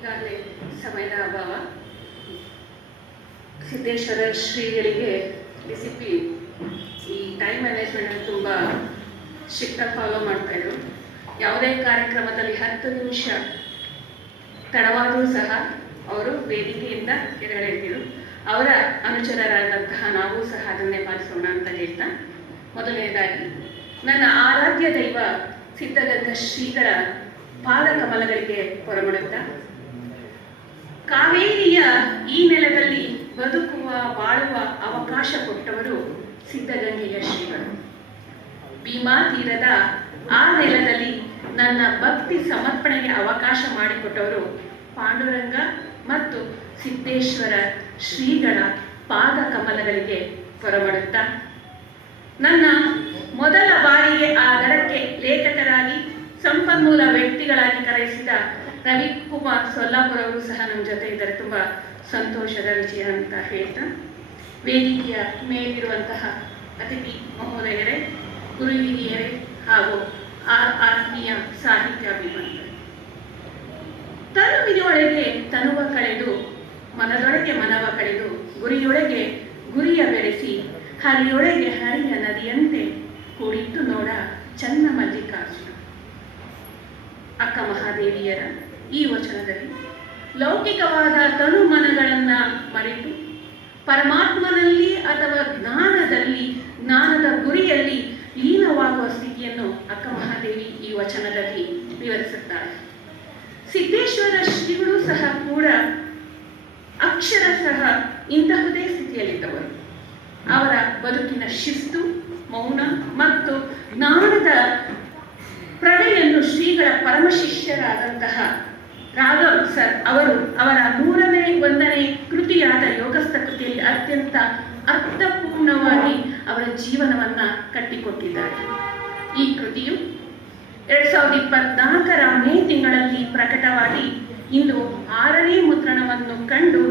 ಈಗಾಗಲೇ ಸಮಯದ ಅಭಾವ. ಸಿದ್ದೇಶ್ವರ ಶ್ರೀಗಳಿಗೆ ಡಿಸಿಪ್ಲಿನ್, ಈ ಟೈಮ್ ಮ್ಯಾನೇಜ್ಮೆಂಟ್ ತುಂಬ ಸ್ಟ್ರಿಕ್ಟಾಗಿ ಫಾಲೋ ಮಾಡ್ತಾಯಿದ್ರು. ಯಾವುದೇ ಕಾರ್ಯಕ್ರಮದಲ್ಲಿ 10 ನಿಮಿಷ ತಡವಾದರೂ ಸಹ ಅವರು ವೇದಿಕೆಯಿಂದ ಕೆಳಗಡೆ ಇರ್ತಿದ್ರು. ಅವರ ಅನುಚರರಾದಂತಹ ನಾವು ಸಹ ಅದನ್ನೇ ಪಾಲಿಸೋಣ ಅಂತ ಹೇಳ್ತಾ, ಮೊದಲನೇದಾಗಿ ನನ್ನ ಆರಾಧ್ಯ ದೈವ ಸಿದ್ಧಗಂಗಾ ಶ್ರೀಗಳ ಪಾದಕಮಲಗಳಿಗೆ ಹೊರಮಡುತ್ತಾ, ಕಾವೇರಿಯ ಈ ನೆಲದಲ್ಲಿ ಬದುಕುವ ಬಾಳುವ ಅವಕಾಶ ಕೊಟ್ಟವರು ಸಿದ್ಧಗಂಗೆಯ ಶ್ರೀಗಳು. ಭೀಮಾ ತೀರದ ಆ ನೆಲದಲ್ಲಿ ನನ್ನ ಭಕ್ತಿ ಸಮರ್ಪಣೆಗೆ ಅವಕಾಶ ಮಾಡಿಕೊಟ್ಟವರು ಪಾಂಡುರಂಗ ಮತ್ತು ಸಿದ್ದೇಶ್ವರ ಶ್ರೀಗಳ ಪಾದ ಕಮಲಗಳಿಗೆ ಹೊರಮಡುತ್ತಾ, ನನ್ನ ಮೊದಲ ಬಾರಿಗೆ ಆ ದಡಕ್ಕೆ ಲೇಖಕರಾಗಿ ಸಂಪನ್ಮೂಲ ವ್ಯಕ್ತಿಗಳಾಗಿ ಕರೆಯಿಸಿದ ರವಿಕುಮಾರ್ ಸೊಲ್ಲಾಪುರ ಅವರು ಸಹ ನಮ್ಮ ಜೊತೆ ಇದ್ದಾರೆ. ತುಂಬ ಸಂತೋಷದ ವಿಷಯ ಅಂತ ಹೇಳ್ತಾ, ವೇದಿಕೆಯ ಮೇಲಿರುವಂತಹ ಅತಿಥಿ ಮಹೋದಯರೇ, ಗುರು ಹಿರಿಯರೇ ಹಾಗೂ ಆತ್ಮೀಯ ಸಾಹಿತ್ಯಾಭಿಮಾನಿಗಳೇ, ತನುವಿನೊಳಗೆ ತನುವ ಕಳೆದು ಮನದೊಳಗೆ ಮನವ ಕಳೆದು ಗುರಿಯೊಳಗೆ ಗುರಿಯ ಬೆರೆಸಿ ಹರಿಯೊಳಗೆ ಹರಿಯ ನದಿಯಂತೆ ಕೂಡಿತ್ತು ನೋಡ ಚನ್ನ ಮಲ್ಲಿಕಾರ್ಜುನ. ಅಕ್ಕ ಮಹಾದೇವಿಯರ ಈ ವಚನದಲ್ಲಿ ಲೌಕಿಕವಾದ ತನು ಮನಗಳನ್ನು ಮರೆತು ಪರಮಾತ್ಮನಲ್ಲಿ ಅಥವಾ ಜ್ಞಾನದಲ್ಲಿ, ಜ್ಞಾನದ ಗುರಿಯಲ್ಲಿ ಲೀನವಾಗುವ ಸ್ಥಿತಿಯನ್ನು ಅಕ್ಕ ಮಹಾದೇವಿ ಈ ವಚನದಲ್ಲಿ ವಿವರಿಸುತ್ತಾರೆ. ಸಿದ್ದೇಶ್ವರ ಶ್ರೀಗಳು ಸಹ ಕೂಡ ಅಕ್ಷರ ಸಹ ಇಂತಹುದೇ ಸ್ಥಿತಿಯಲ್ಲಿದ್ದವರು. ಅವರ ಬದುಕಿನ ಶಿಸ್ತು, ಮೌನ ಮತ್ತು ಜ್ಞಾನದ ಪ್ರವೆಯನ್ನು ಶ್ರೀಗಳ ಪರಮಶಿಷ್ಯರಾದಂತಹ ರಾಘವ್ ಸರ್ ಅವರು ಅವರ 101ನೇ ಕೃತಿಯಾದ ಯೋಗಸ್ಥ ಕೃತಿಯಲ್ಲಿ ಅತ್ಯಂತ ಅರ್ಥಪೂರ್ಣವಾಗಿ ಅವರ ಜೀವನವನ್ನ ಕಟ್ಟಿಕೊಟ್ಟಿದ್ದಾರೆ. ಈ ಕೃತಿಯು 2024ರ ಮೇ ತಿಂಗಳಲ್ಲಿ ಪ್ರಕಟವಾಗಿ ಇಂದು 6ನೇ ಮುದ್ರಣವನ್ನು ಕಂಡು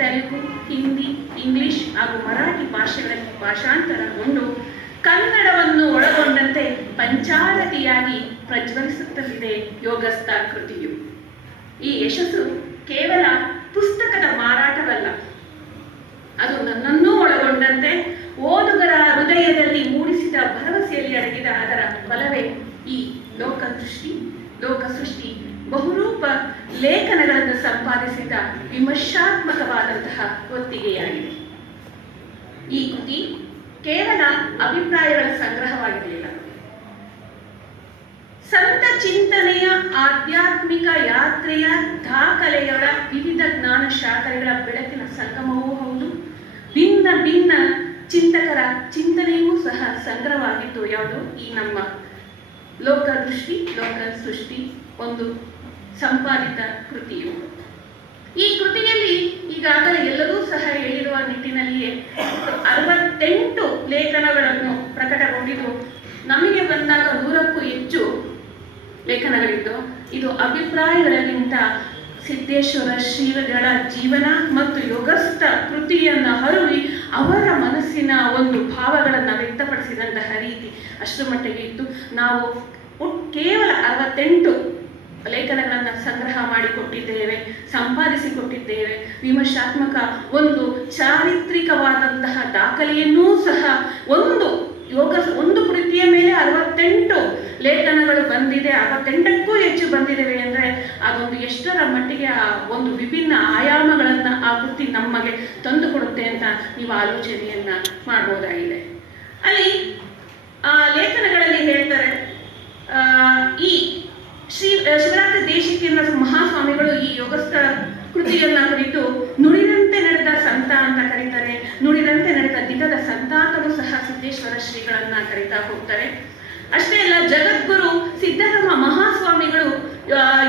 ತೆಲುಗು, ಹಿಂದಿ, ಇಂಗ್ಲಿಷ್ ಹಾಗೂ ಮರಾಠಿ ಭಾಷೆಗಳಲ್ಲಿ ಭಾಷಾಂತರಗೊಂಡು ಕನ್ನಡವನ್ನು ಒಳಗೊಂಡಂತೆ ಪಂಚಾರತಿಯಾಗಿ ಪ್ರಜ್ವಲಿಸುತ್ತಲಿದೆ ಯೋಗಸ್ಥ ಕೃತಿಯು. ಈ ಯಶಸ್ಸು ಕೇವಲ ಪುಸ್ತಕದ ಮಾರಾಟವಲ್ಲ, ಅದು ನನ್ನನ್ನೂ ಒಳಗೊಂಡಂತೆ ಓದುಗರ ಹೃದಯದಲ್ಲಿ ಮೂಡಿಸಿದ ಭರವಸೆಯಲ್ಲಿ ಅಡಗಿದ ಅದರ ಬಲವೇ ಈ ಲೋಕಸೃಷ್ಟಿ ಬಹುರೂಪ ಲೇಖನಗಳನ್ನು ಸಂಪಾದಿಸಿದ ವಿಮರ್ಶಾತ್ಮಕವಾದಂತಹ ಒತ್ತಿಗೆಯಾಗಿದೆ. ಈ ಕೃತಿ ಕೇವಲ ಅಭಿಪ್ರಾಯಗಳ ಸಂಗ್ರಹವಾಗಿರಲಿಲ್ಲ, ಸಂತ ಚಿಂತನೆಯ ಆಧ್ಯಾತ್ಮಿಕ ಯಾತ್ರೆಯ ದಾಖಲೆಗಳ ವಿವಿಧ ಜ್ಞಾನ ಶಾಖೆಗಳ ಬೆಳಕಿನ ಸಂಗಮವೂ ಹೌದು. ಭಿನ್ನ ಭಿನ್ನ ಚಿಂತಕರ ಚಿಂತನೆಯೂ ಸಹ ಸಂಗ್ರಹವಾಗಿತ್ತು. ಯಾವುದು ಈ ನಮ್ಮ ಲೋಕ ಸೃಷ್ಟಿ ಒಂದು ಸಂಪಾದಿತ ಕೃತಿಯು. ಈ ಕೃತಿಯಲ್ಲಿ ಈಗಾಗಲೇ ಎಲ್ಲರೂ ಸಹ ಹೇಳಿರುವ ನಿಟ್ಟಿನಲ್ಲಿಯೇ 68 ಲೇಖನಗಳನ್ನು ಪ್ರಕಟಗೊಂಡಿದ್ದು, ನಮಗೆ ಬಂದಾಗ 100ಕ್ಕೂ ಹೆಚ್ಚು ಲೇಖನಗಳಿದ್ದು, ಇದು ಅಭಿಪ್ರಾಯಗಳಿಗಿಂತ ಸಿದ್ದೇಶ್ವರ ಶ್ರೀಗಳ ಜೀವನ ಮತ್ತು ಯೋಗಸ್ಥ ಕೃತಿಯನ್ನು ಹರುವಿ ಅವರ ಮನಸ್ಸಿನ ಒಂದು ಭಾವಗಳನ್ನು ವ್ಯಕ್ತಪಡಿಸಿದಂತಹ ರೀತಿ ಅಷ್ಟರ ಮಟ್ಟಿಗೆ ಇತ್ತು. ನಾವು ಕೇವಲ 68 ಲೇಖನಗಳನ್ನು ಸಂಗ್ರಹ ಮಾಡಿಕೊಟ್ಟಿದ್ದೇವೆ, ಸಂಪಾದಿಸಿಕೊಟ್ಟಿದ್ದೇವೆ. ವಿಮರ್ಶಾತ್ಮಕ ಒಂದು ಚಾರಿತ್ರಿಕವಾದಂತಹ ದಾಖಲೆಯನ್ನೂ ಸಹ ಒಂದು ಕೃತಿಯ ಮೇಲೆ 68 ಲೇಖನಗಳು ಬಂದಿದೆ, 68ಕ್ಕೂ ಹೆಚ್ಚು ಬಂದಿದ್ದೇವೆ ಅಂದರೆ ಅದೊಂದು ಎಷ್ಟರ ಮಟ್ಟಿಗೆ ಆ ಒಂದು ವಿಭಿನ್ನ ಆಯಾಮಗಳನ್ನು ಆ ಕೃತಿ ನಮಗೆ ತಂದುಕೊಡುತ್ತೆ ಅಂತ ನೀವು ಆಲೋಚನೆಯನ್ನ ಮಾಡಬಹುದಾಗಿದೆ. ಅಲ್ಲಿ ಲೇಖನಗಳಲ್ಲಿ ಹೇಳ್ತಾರೆ, ಈ ಶಿವರಾತ್ರಿ ದೇಶಿಕೇಂದ್ರ ಮಹಾಸ್ವಾಮಿಗಳು ಈ ಯೋಗಸ್ಥ ಕೃತಿಯನ್ನ ಕುರಿತು ನುಡಿದಂತೆ ನಡೆದ ಸಂತ ಅಂತ ಕರೀತಾರೆ. ನುಡಿದಂತೆ ನಡೆದ ದಿಟದ ಸಂತ ಅಂತಲೂ ಸಹ ಸಿದ್ದೇಶ್ವರ ಶ್ರೀಗಳನ್ನ ಕರೀತಾ ಹೋಗ್ತಾರೆ. ಅಷ್ಟೇ ಅಲ್ಲ, ಜಗದ್ಗುರು ಸಿದ್ದರಾಮ ಮಹಾಸ್ವಾಮಿಗಳು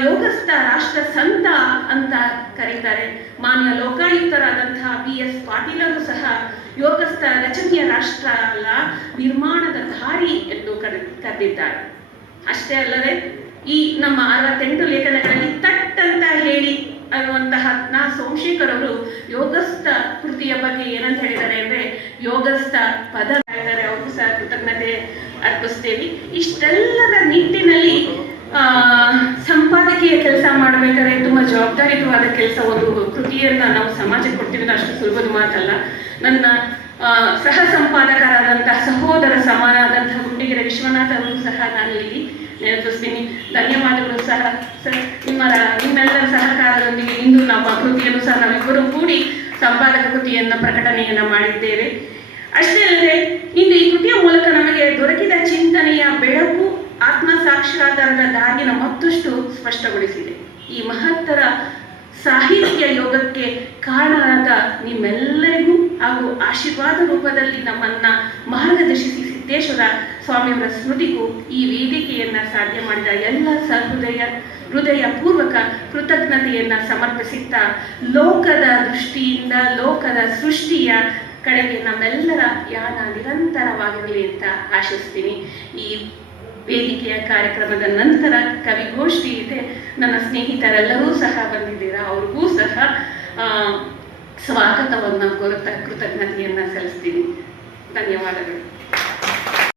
ಯೋಗಸ್ಥ ರಾಷ್ಟ್ರ ಸಂತ ಅಂತ ಕರೀತಾರೆ. ಮಾನ್ಯ ಲೋಕಾಯುಕ್ತರಾದಂತಹ BS ಪಾಟೀಲರು ಸಹ ಯೋಗಸ್ಥ ರಚನೆಯ ರಾಷ್ಟ್ರ ಅಲ್ಲ, ನಿರ್ಮಾಣದ ದಾರಿ ಎಂದು ಕರೆದಿದ್ದಾರೆ. ಅಷ್ಟೇ ಅಲ್ಲದೆ ಈ ನಮ್ಮ 68 ಲೇಖನಗಳಲ್ಲಿ ತಟ್ ಅಂತ ಹೇಳಿ ಅನ್ನುವಂತಹ ಸೋಮಶೇಖರ್ ಅವರು ಯೋಗಸ್ಥ ಕೃತಿಯ ಬಗ್ಗೆ ಏನಂತ ಹೇಳಿದ್ದಾರೆ ಅಂದ್ರೆ, ಯೋಗಸ್ಥ ಪದ ಹೇಳಿದ್ದಾರೆ. ಅವರು ಸಹ ಕೃತಜ್ಞತೆ ಅರ್ಪಿಸ್ತೇವೆ. ಇಷ್ಟೆಲ್ಲದ ನಿಟ್ಟಿನಲ್ಲಿ ಸಂಪಾದಕೀಯ ಕೆಲಸ ಮಾಡಬೇಕಾದ್ರೆ ತುಂಬ ಜವಾಬ್ದಾರಿಯುತವಾದ ಕೆಲಸ. ಒಂದು ಕೃತಿಯನ್ನು ನಾವು ಸಮಾಜಕ್ಕೆ ಕೊಡ್ತೀವಿ ಅಷ್ಟು ಸುಲಭದ ಮಾತಲ್ಲ. ನನ್ನ ಸಹ ಸಂಪಾದಕರಾದಂತಹ ಸಹೋದರ ಸಮಾನಾದಂತಹ ಗುಂಡಿಗೆರೆ ವಿಶ್ವನಾಥ್ ಅವರು ಸಹ ನಾನು ಇಲ್ಲಿ ನೆನಪಿಸ್ತೀನಿ. ಧನ್ಯವಾದಗಳು ಸಹ ಸರ್. ನಿಮ್ಮೆಲ್ಲರ ಸಹಕಾರದೊಂದಿಗೆ ಇಂದು ನಮ್ಮ ಕೃತಿಯನ್ನು ಸಹ ನಾವಿಬ್ಬರು ಕೂಡಿ ಸಂಪಾದಕ ಕೃತಿಯನ್ನು ಪ್ರಕಟಣೆಯನ್ನು ಮಾಡಿದ್ದೇವೆ. ಅಷ್ಟೇ ಅಲ್ಲದೆ ಇಂದು ಈ ಕೃತಿಯ ಮೂಲಕ ನಮಗೆ ದೊರಕಿದ ಚಿಂತನೆಯ ಬೆಳಕು ಆತ್ಮ ಸಾಕ್ಷಾತ್ಕಾರದ ದಾರಿಯನ್ನು ಮತ್ತಷ್ಟು ಸ್ಪಷ್ಟಗೊಳಿಸಿದೆ. ಈ ಮಹತ್ತರ ಸಾಹಿತ್ಯ ಯೋಗಕ್ಕೆ ಕಾರಣರಾದ ನಿಮ್ಮೆಲ್ಲರಿಗೂ ಹಾಗೂ ಆಶೀರ್ವಾದ ರೂಪದಲ್ಲಿ ನಮ್ಮನ್ನ ಮಾರ್ಗದರ್ಶಿಸಿ ಸಿದ್ದೇಶ್ವರ ಸ್ವಾಮಿಯವರ ಸ್ಮೃತಿಗೂ ಈ ವೇದಿಕೆಯನ್ನ ಸಾಧ್ಯ ಮಾಡಿದ ಎಲ್ಲ ಹೃದಯಪೂರ್ವಕ ಕೃತಜ್ಞತೆಯನ್ನ ಸಮರ್ಪಿಸುತ್ತಾ ಲೋಕದ ದೃಷ್ಟಿಯಿಂದ ಲೋಕದ ಸೃಷ್ಟಿಯ ಕಡೆಗೆ ನಮ್ಮೆಲ್ಲರ ಯಾನ ನಿರಂತರವಾಗಿರಲಿ ಅಂತ ಆಶಿಸ್ತೀನಿ. ಈ ವೇದಿಕೆಯ ಕಾರ್ಯಕ್ರಮದ ನಂತರ ಕವಿಗೋಷ್ಠಿ ಇದೆ. ನನ್ನ ಸ್ನೇಹಿತರೆಲ್ಲರೂ ಸಹ ಬಂದಿದ್ದೀರಾ, ಅವ್ರಿಗೂ ಸಹ ಸ್ವಾಗತವನ್ನು ಕೋರುತ್ತಾ ಕೃತಜ್ಞತೆಯನ್ನು ಸಲ್ಲಿಸ್ತೀನಿ. ಧನ್ಯವಾದಗಳು.